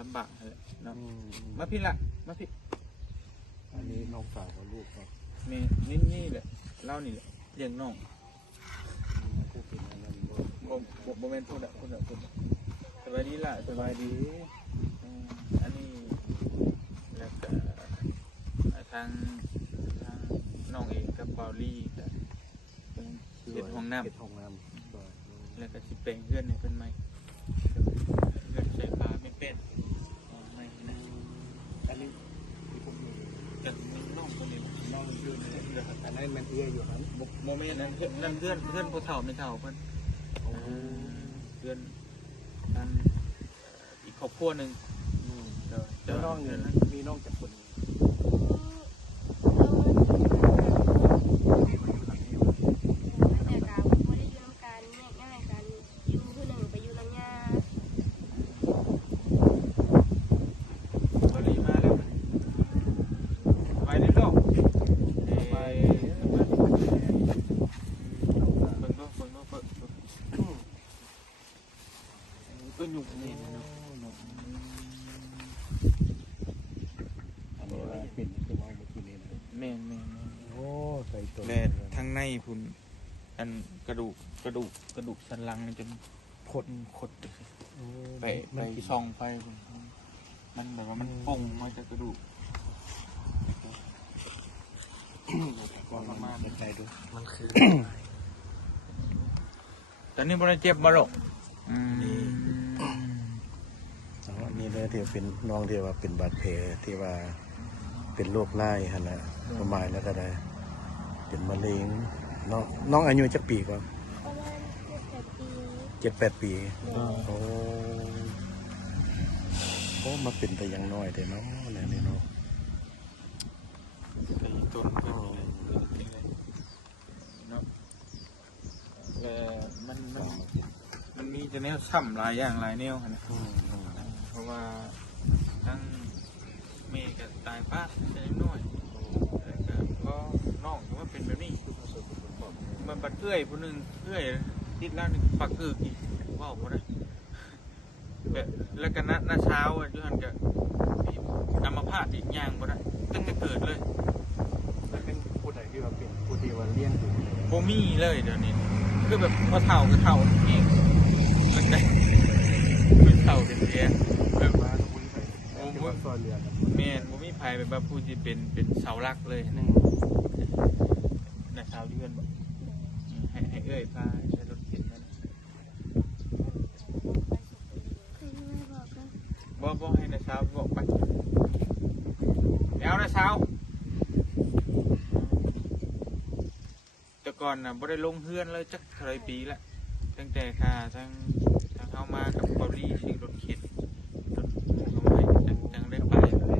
ลำบากเลยเนาะมาพี่ละมาพี่อันนี้น้องสาวกับลูกครับนี่นี่แหละเล่านี่แหละเลี้ยงน้องโมเมนต์พูดสบายดีล่ะสบายดีอันนี้แล้วก็ทางน้องเองกับเบาลี่กับเห็ดห้องน้ำแล้วก็สิเปลงเพื่อนในเพื่อนไหมเพื่อนใช้ปลาไม่เป็นไม่นะอันนี้ที่ผมมีจากน้องคนนี้น้องยืนเลยอันนั้นมันเตี้ยอยู่ครับโมเมนต์นั้นเพื่อนผู้เฒ่าไม่เฒ่าเพื่อนเพื่อนอันอีกครอบครัวหนึ่งแล้วน้องเนี่ยมีน้องจากคนทั้งในพุ่นอันกระดูกสันหลังจนขดไปซองไปมันแบบว่ามันป่งมาจากกระดูกก็มาใจดูมันคือตอนนี้บริเจ็บบ่หรอกนี่เลยที่เป็นน้องที่ว่าเป็นบาดแผลที่ว่าเป็นโรคไล่ฮะนะประมาณแล้วก็ได้เป็นมะเร็งน้องอายุจะปีกว่า7-8 ปีโอ้มาเป็นแต่ยังน้อยแต่เนาะนี่เนาะต้นก็มีเนาะมันมีจะแนวช่ำหลายอย่างหลายแนวนะเพราะว่าทั้งเมย์กับตายป้าจะน้อยก็น้องว่าเป็นแบบนี้มันปัดเอื้อยผู้หนึ่งเอื้อยติดแล้วหนึ่งปักอึกอีกว่าหมดเลยแล้วก็น้าเช้าจุฮันกับนำมาพาดอีกอย่างหมดเลยตั้งแต่เกิดเลยเป็นผู้ใดที่ว่าเป็นผู้ที่ว่าเลี้ยงอยู่โบมี่เลยเดี๋ยวนี้คือแบบพอเท่าก็เท่านี่มันได้เป็นเท่าเป็นเสียแบบว่าซอยเรือแม่นโบมี่ไผ่แบบผู้ที่เป็นเสาหลักเลยนะเช้าเยื่อนบอกให้เอ้ยพาใช้รถเข็นนั่นบอกให้นะเช้าบอกไปแล้วนะเช้าแต่ก่อนนะบ่ได้ลงเฮือนเลยจักเท่าไรปีละตั้งแต่ค่ะทั้งเข้ามากับเกาหลีซื้อรถเข็นรถเขาไม่จังได้ไปจัง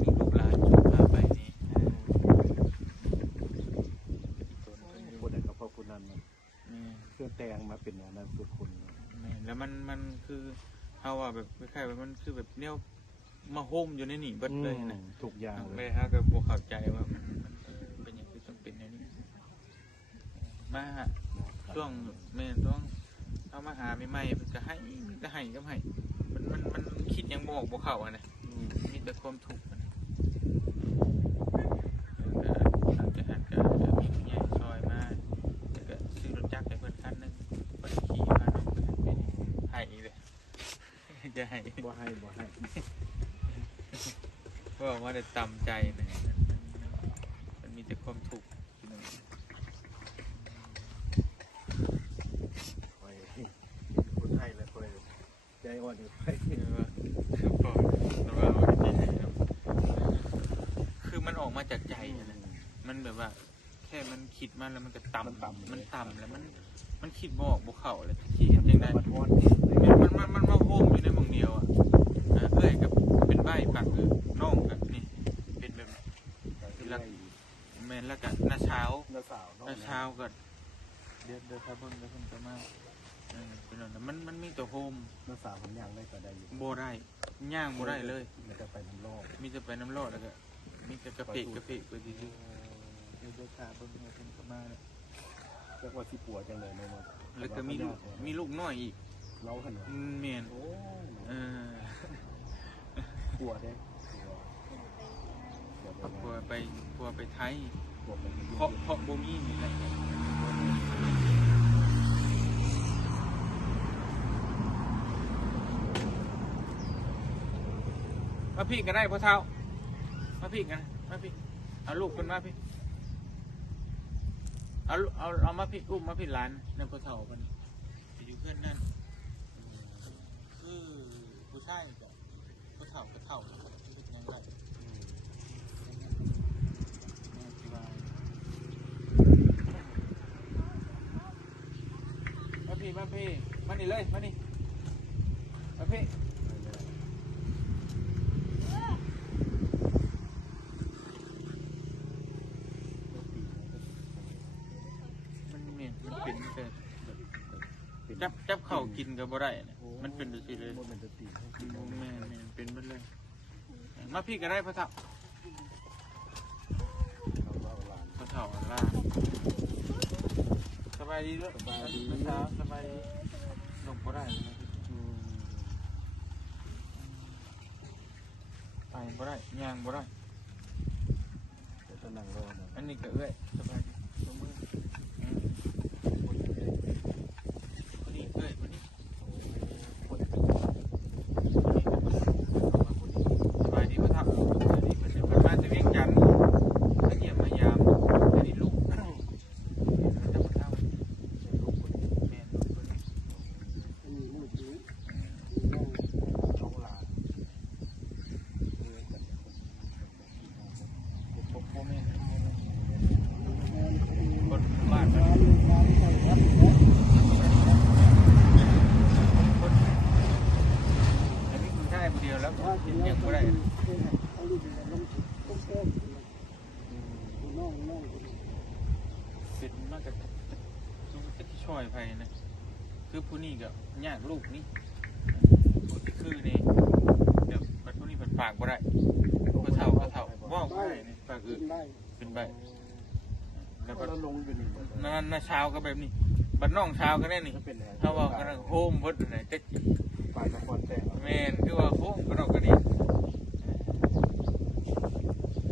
มีลูกหลานจุดพาไปนี่เครื่องแต่งมาเป็นอย่างนั้นทุกคนแล้วมันคือเขาว่าแบบคล้ายๆว่ามันคือแบบเนี้ยมาโฮมอยู่ในนี่เบิดเลยนะทุกอย่างเลยฮะก็บ่เข้าใจว่ามันเป็นอย่างที่ต้องเป็นในนี้มาช่วงแม่ต้องเอามาหาใหม่ๆมันก็ให้ก็ให้ก็ให้มันคิดยังบ่ออกบ่เข้าอ่ะนะมีแต่ความทุกข์นะหลังจากนั้นก็มีผู้ใหญ่ซอยมาแล้วก็ซื้อรถจักรให้เพิ่นคันนึงเพิ่นขี่พาน้องเพิ่นไปให้เลยจะให้บ่ให้เพราะว่าได้ตำใจนะมันมีแต่ความทุกข์คนไทยและคนใจอ่อนอยู่ไปคือมันออกมาจากใจนะมันแบบว่าแค่มันคิดมันแล้วมันก็ต่ำมันต่ำแล้วมันคิดบ่ออกบ่เข้าเลยที่เห็นยังไงมันมาโฮมอยู่ในเมืองเดียวอ่ะเอ้ยกับเป็นใบปากน้องกับนี่เป็นแบบแล้วแม่นแล้วกับน้าเช้ากับเดือดครับเพิ่งจะมาเป็นอะไรมันมีตัวโฮมน้าสาวผมย่างได้ก็ได้อยู่โบได้ย่างโบได้เลยมีจะไปน้ำรอดแล้วก็มีจะกระปิไปดีๆเดือดขาเพิ่งจะมาเนี่ยเรียกว่าที่ปัวจังเลยเนาะแล้วก็มีลูกน้อยอีกเราขนาดเมียน ได้ พัวไปไทย ผัวไป เพราะบ่มีนี่แหละมาพี่ก็ได้พ่อเฒ่ามาพี่กันมาพี่เอาลูกคนมาพี่เอามาพี่อุ้มมาพี่หลานนั่นพ่อเฒ่ากันไปอยู่เพื่อนนั่นคือผู้ชายกับพ่อเฒ่าก็เฒ่าแล้วก็เป็นยังไงมาพี่มานี่เลยมานี่มาพี่มันเนี่ยมันเป็นแต่จับเข่ากินก็บ่ได้นะมันเป็นดูสิเลย มันจะตี แม่เป็นมันเลยมาพี่ก็ได้พ่อเฒ่าพ่อเฒ่าล่าสบายดีด้วยสบายดีสบายดีลงบ่ได้เลยไปบ่ได้ย่างบ่ได้ จะนั่งรอนะ อันนี้ก็เอ้ยสบายดีลงมือคนนี้เอ้ยคนนี้สบายดีพ่อเฒ่าสบายดีเพิ่นมาจะเวียงจันทน์มาเยี่ยมมายามอันนี้ลูกมันจะพ่อเฒ่าลูกคนนี้แม่ลูกคนนี้ อันนี้ลูกนี้ ช่องลา พ่อแม่ แม่ คนบ้าน ร้านลูกร้านไปครับ คนอันนี้คุณได้คนเดียวแล้ว ถ้า เห็ กิ น นแล้ ยั ว ง ก็ ไม่ได้ เอาลูกไปลงต้มแก้วน้อง เป็นมากกับจะที่ช่วยไปนะคือผู้นี้กับญาติลูกนี่ผู้ที่คือนี่เดี๋ยวบัดผู้นี้เป็นปากบ่ได้ก็เท่าว่าวบ่ได้นี่ปาก กิ อื่น นได้ เป็นใบแล้ว ก็ ก็ ลงอยู่นี่ นั่นเช้าก็แบบนี้บัดน้องเช้าก็ได้นี่ ก็เป็น ถ้าว่ากันโฮมเพิ่นไหนจะ ปลายตะกอนแต่ แม่นคือว่าโฮมก็ดอกก็ดี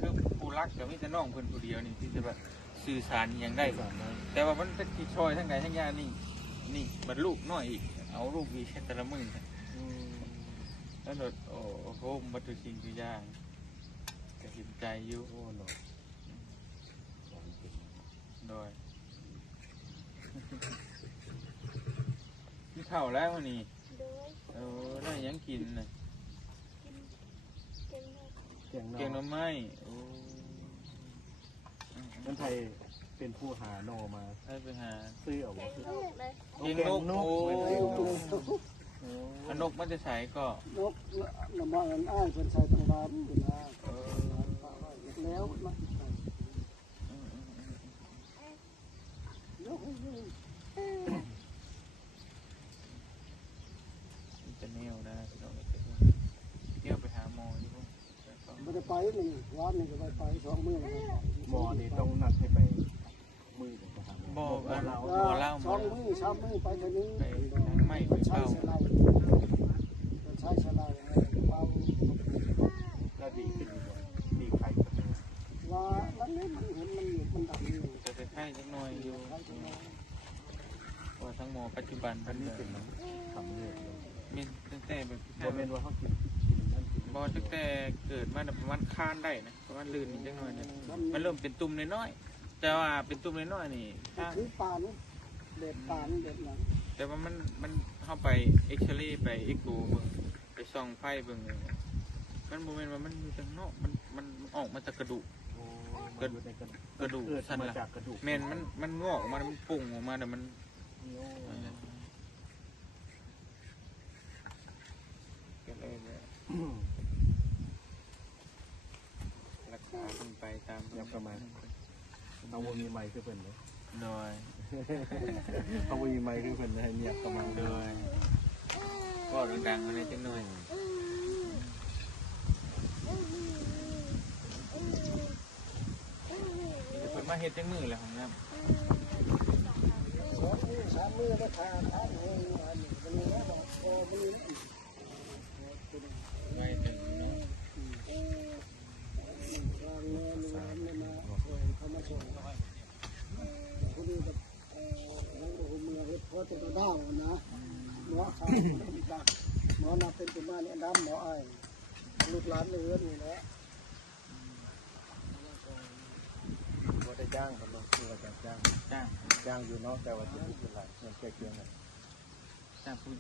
คือผู้รักก็มีแต่น้องเพิ่นผู้เดียวนี่ที่จะแบบสื่อสารยังได้ สามนะ แต่ว่ามันเป็นที่ชอยทั้งไงทั้งยานี่บรรลูกน้อยอีกเอาลูกอีกแค่แต่ละมือแล้วโดดโอ้โหมาตุชิงคือยากก็เห็นใจอยู่ โอ้หนอ โดยนี่ข้าวแล้วนี่ โดย ได้ยังกินน่ะ กินเก่งมาก แกง เกียงหน้ำไม้โอ้ นั่นไทยเป็นผู้หาโนมา ให้ไปหา ซื้อเอา เก่ วะ งลูกเลย เกียงนกโอ้นกมันจะใช้ก็ นกน้ำมันอ้ายเป็นชายทางบ้านอยู่นะแล้วมา จะแนวนะพี่น้องเที่ยวไปหาหมออยู่ ไม่ได้ไปนี่ร้านนี่ก็ไป2 มื้อ หมอนี่ต้องนัดให้ไปมือถึงจะทำ บ่เรา 2 มื้อ3 มื้อไปเท่านี้ ไปไม่ไป ใช้ เฝ้า สไลด์ใช้สไลด์เบา ก็ดีขึ้นดีใคร ว่าแล้วนี่มันเห็นมันอยู่มันดับอยู่ จะไปไข้จักหน่อยอยู่ ใช้จังเลย เพราะทั้งหมอปัจจุบัน อันนี้เป็นทำเลย มีตั้งแต่แบบ โมเมนต์ว่าเขากินนั่นกิน บอตั้งแต่เกิดมาประมาณค้านได้นะประมาณลื่นนิดจักหน่อยเนี่ยมันเริ่มเป็นตุ่มน้อยๆแต่ว่าเป็นตุ่มน้อยๆนี่ถ้า คือปานเด็ดปานเด็ดนั้น แต่ว่ามันเข้าไปเอ็กซเรย์ไปเอ็กโกเบิ่งไปส่องไฟเบิ่งเลยมันโมเมนต์ว่ามันอยู่จากนอกมันออกมาจากกระดูก กระดูกสั่นมาจากกระดูก แม่นมันงอกออกมามันปุ่งออกมาแต่มันก็เลยเนี่ยรักษาขึ้นไปตาม ยับประมาณเอาวมีไม้คือเพิ่นเลย โดย เอาวมีไม้คือเพิ่นให้เงียบประมาณ โดยก็ดังๆอะไรจังหน่อยจะเปิดมาเฮ็ดจังมือเลยของน้ำ 2 มื้อ3 มื้อแล้วทานเลยอันนี้มันมีแล้วบอกมันมี ไม่ถึงเนาะ มอนาเป็นมาเนี่ยน้ำหมอไอ้ลูกหลานเอื้อนนี่แหละ บ่ได้จ้างครับเนาะคือว่าจ้าง จ้าง อยู่เนาะแต่ว่าจะเป็นหลายเงินแค่เกียงน่ะ จ้างผู้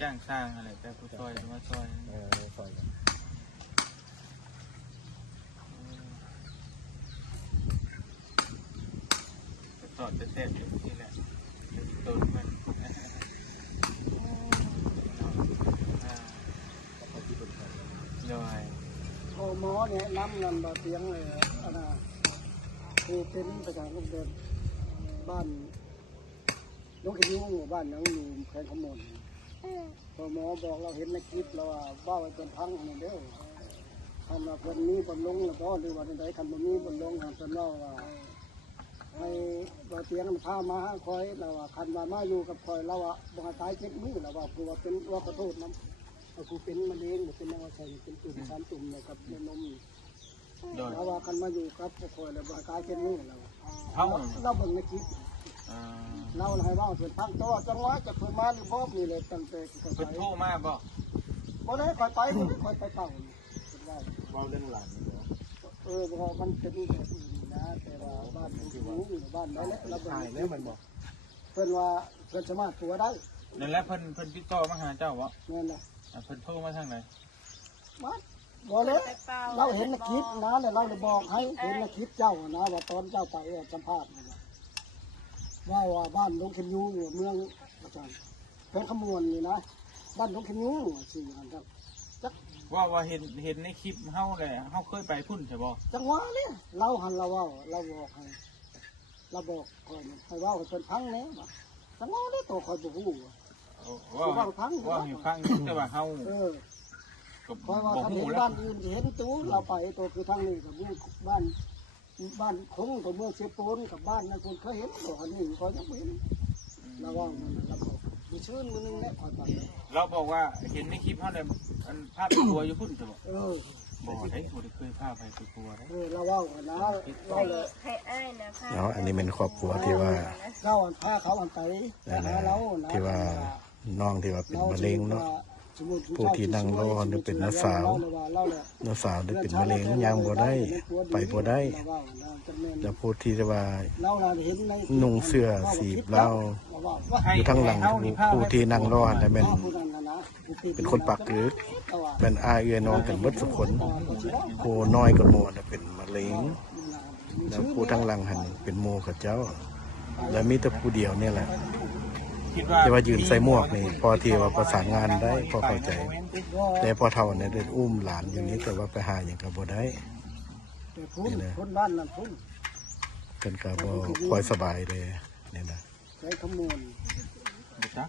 จ้างสร้างอะไรแต่ผู้ซอยจะมาซอย ซอยกัน สอดจะเสร็จอยู่ที่แหละต้นมัน เขาที่เป็นคน ย่อย พอหมอเนี่ยน้ำเงินบ่เตียงเลยอันน่ะคือเป็นประจำของเดินบ้านน้องขยุ้งบ้านน้องอยู่แขวงขมลพอหมอบอกเราเห็นในคลิปเราว่าบ้าไว้เป็นพังนี่เด้อคันว่าคนนี้บนลงแล้วก็หรือว่าใดคันบ่มีบนลงคันเป็นเราว่าให้บ่เตียงมันพามาหาคอยเราว่าคันว่ามาอยู่กับคอยเราว่าบ่ให้ตาย7 มื้อเราว่าคือว่าเป็นว่าขอโทษนำก็คือเป็นมะเร็งหรือเป็นอะไรเป็นตุ่ม3 ตุ่มเนี่ยกับในนม โดย เราว่าคันมาอยู่ครับคอยแล้วบ่ให้ตาย7 มื้อเรา เท่า เราเบิ่งในคลิปเราให้ว่าเป็นพังตัวจังหวะจะเพิ่นมาหรือบ่นี่เลยตั้งแต่ที่ เพิ่นโทรมาบ่ บ่ได้คอยไปบ่ได้คอยไปเก่าได้ เว้าเรื่องหลานนี่เนาะ บ่มันเป็นแบบอื่นนะแต่ว่าบ้านเป็นที่รู้บ้านได้แล้วเราเบิ่ ถ่าย ง แล้วมันบอก เพิ่นว่าเพิ่นสามารถตัวได้ นั่นแหละเพิ่นติดต่อมาหาเจ้าบ่ นั่นแหละ เพิ่นโทรมาทางไหน มาบ่เลยเราเห็นในคลิปนะแล้วเราเลยบอกให้เห็นในคลิปเจ้านะว่าตอนเจ้าไปสัมภาษณ์นะว่าบ้านดงเข็มยูเมืองอาจารย์แขวงขมวนนี่นะบ้านดงเข็มยูสี่อันครับ ว่าเห็นในคลิปเฮาเลยเฮาเคยไปพุ่นใช่บ่ จังหวะเนี่ยเราหันเราเว่าเราบอกให้เราบอกก่อนให้เว่าให้เป็นพังแล้วว่าจังหวะเนี่ยตัวคอยบอกหู ว่าให้ฟังแต่ว่าเฮา ก็ คอยว่า บ่ ทำ ฮู้ เห็น แล้ว บ้านอื่นเห็นตู้เราไปตัวคือทางนี้กับบ้านคงกับเมืองเชียงโปนกับบ้านนั่นคนเคยเห็นตัวอันนี้คอยยังไม่เห็นเราว่ามันเราบอกมีชื่นมือนึงเนี่ยคอยไป เราบอกว่าเห็นในคลิปเฮาเนี่ยมันภาพตัวอยู่พุ่นใช่บ่ บ่ได้เคยพาไปตัวได้ เราว่ากันนะเราเลย ให้อ้ายนะค่ะ เนาะอันนี้เป็นครอบครัวที่ว่า เราพาเขาอันไปหาเรานะ ที่ว่าน้องที่ว่าเป็นมะเร็งเนาะผู้ที่นั่งรอนี่เป็นน้าสาวนี่เป็นมะเร็งยังบ่ได้ไปบ่ได้แล้วผู้ที่ว่านุ่งเสื้อสีเหล้าอยู่ทางหลังผู้ที่นั่งรอนั่นแม่นเป็นคนปากกึกเป็นอาเอื้อน้องกันเบิดทุกคนผู้น้อยกับหมู่น่ะเป็นมะเร็งแล้วผู้ทางหลังหันเป็นหมู่กับเจ้า แล้วมีแต่ผู้เดียวนี่แหละที่ว่ายืนใส่หมวกนี่พอที่ว่าประสานงานได้พอเข้าใจ แต่พอเท่าเนี่ยเดินอุ้มหลานอย่างนี้แต่ว่าไปหาอย่างกับบ่ได้ คนบ้านนั่นพุ่น เป็นกับบ่ค่อยสบายเลยนี่นะ ใช้ขมวน บ่จัก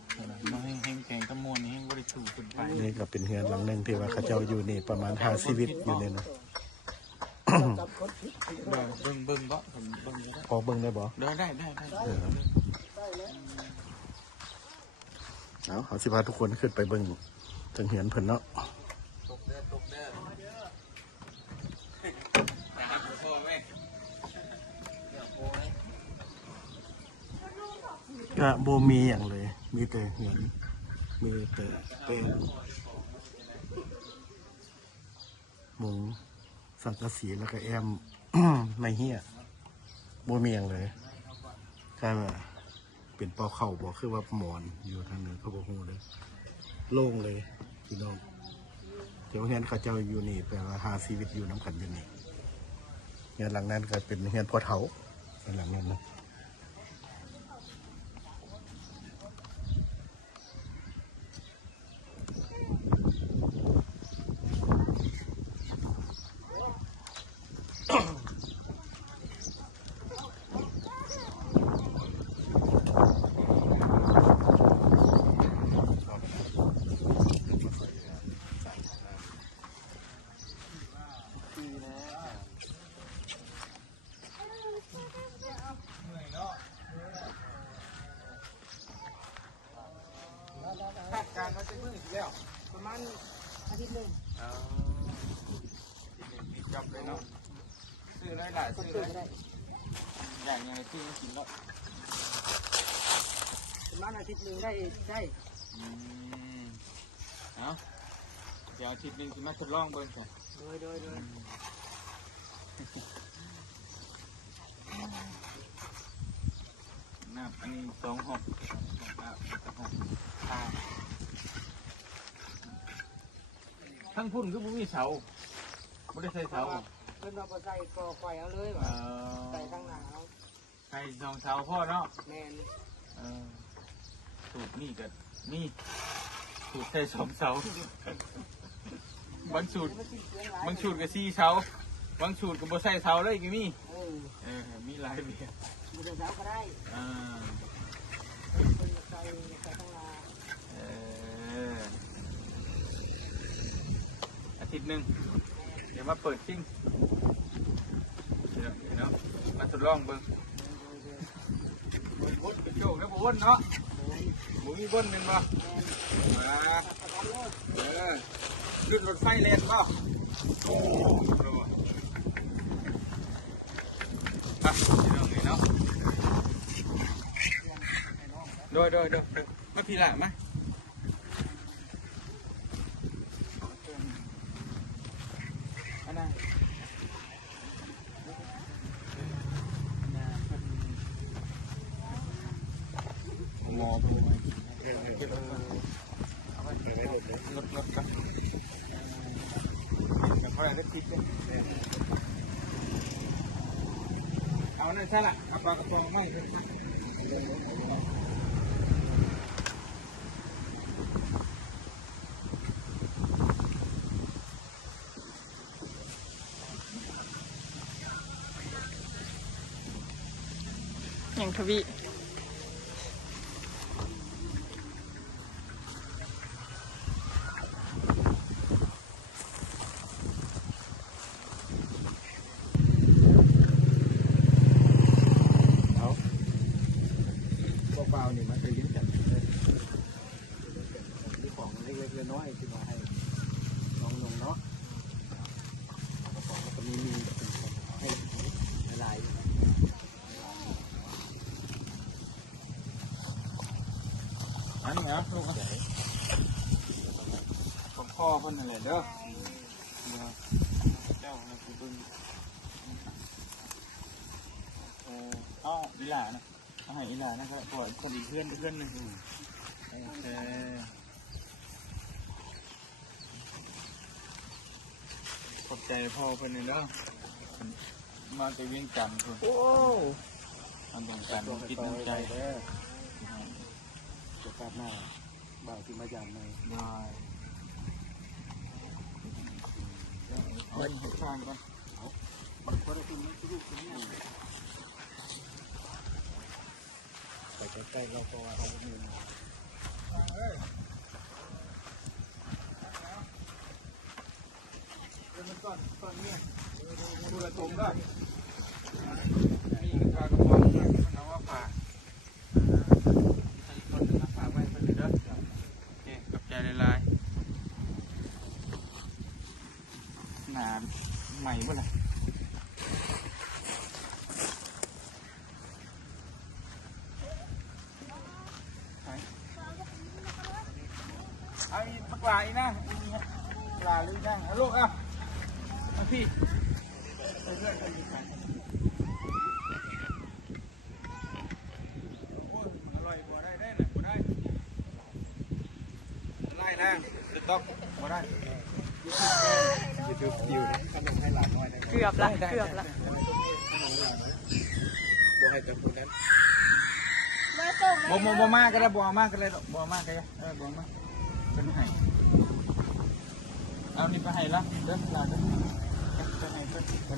มาให้แข่งตะมวนให้บ่ได้ถูกขึ้นไป นี่ก็เป็นเฮือนหลังหนึงที่ว่าเขาเจ้าอยู่นี่ประมาณ5ชีวิตอยู่นี่นะ จับคนผิด เบิ่งบ่เบิ่งได้ พอเบิ่งได้บ่ ได้ เอาสิพาทุกคนขึ้นไปเบิ่งจังเฮือนเพิ่นเนาะ ตกเด้อนะครับพ่อแม่ ก็บ่มีหยังเลย มีแต่เฮือนมีแต่เป็นมุงสังกะสีแล้วก็แอม ในเฮียบ่มีหยังเลยก็ว่าเป็นเปาเข่าบ่คือว่าหมอนอยู่ทางนึงเขาบ่ฮู้เลยโล่งเลยพี่น้องเดี๋ยวเฮือนเขาเจ้าอยู่นี่แปลว่าหาชีวิตอยู่นํกันอยู่นี่เฮือนหลังนั้นก็เป็นเฮือนพ่อเฒ่าหลังนั้นนะ คาดการณ์ว่าจะมื้ออีกแล้ว ประมาณอาทิตย์นึง จับเลยเนาะซื้อได้หลายซื้อได้อย่างยังซื้อไม่กินแล้ว ประมาณอาทิตย์นึงได้ เอา ดี๋ยวอาทิตย์นึงจะมาทดลองเบิ่งกัน โดยน้ำอันนี้2 หอกทั้งพุ่นคือบ่มีเสาบ่ได้ใส่เสา เพิ่นว่าบ่ใส่ก็ปล่อยเอาเลยว่ะใส่ข้างหน้าเอา ใส่2 เสาพ่อเนาะ แม่น สูตรนี่ก็นี่สูตรใส่2 เสาบางสูตรก็4 เสาบางสูตรก็บ่ใส่เสาเลยก็มีมีหลายแบบ บ่ได้เสาก็ได้เพิ่นใส่ข้างหน้า อาทิตย์หนึงเดี๋ยวมาเปิดซิ่งเดี๋ยวเนาะมาทดลองเบิ่งบนกระโจกแล้วบนเนาะหมูมีบนเป็นบ่มาขึ้นรถไฟแล่นบ่เนาะโดยมาพี่ละมาอันนั้นหมอดูไหมเอาไปรถกันแต่เขาได้คิดเลยเอานั่นใช่ละเอาปลากระป๋องไม่เลยอย่างทวี เปล่าๆนี่มันเคยยิ้มจัดเลยมีของเล็กๆน้อยๆที่มาให้น้องนงเนาะของก็มีให้หลาย อันนี้นะลูกนะของพ่อเพิ่นนั่นแหละเด้อเจ้านะคุณเพิ่นอีหลานะเอาให้อีหลานะครับปล่อยคนอีกเพื่อนหนึ่งโอเคขอบใจพ่อเพิ่นเลยเด้อมาไปเวียงจันทน์เพิ่น โอ้ ทำต่างกันคิดน้ำใจ เด้อจะกลับหน้าบ่าวที่มายามใน บายเอาไปข้างกัน ก็ได้คุณไม่รู้คุณนี่แต่ใกล้ๆเราก็ว่าเราไม่มี เดี๋ยวมันก่อนเนี่ยดูแลผมก็มีกระป๋องน้ำว่าฝากใส่คนหนึ่งฝากไว้เพื่อนเด้อโอเคกับใจลายหนาใหม่บ่เลยเอาอีกปลาอีกนะปลาลุยนั่งลูกอ่ะมาพี่ไปเพื่อนกันดีกันโอ้ยอร่อยกว่าได้น่ะกูได้ไล่นะจะต้องกูได้ ยูทูบอยู่นะทำให้หลานน้อยได้ เกือบละ ได้ เกือบละ บัวให้กับคนนั้น บ่มากก็ได้บ่มากก็ได้บ่มากก็ได้บ่มากเป็นไห้เอานี่ไปให้ละเด้อลาเด้อไปให้เพิ่น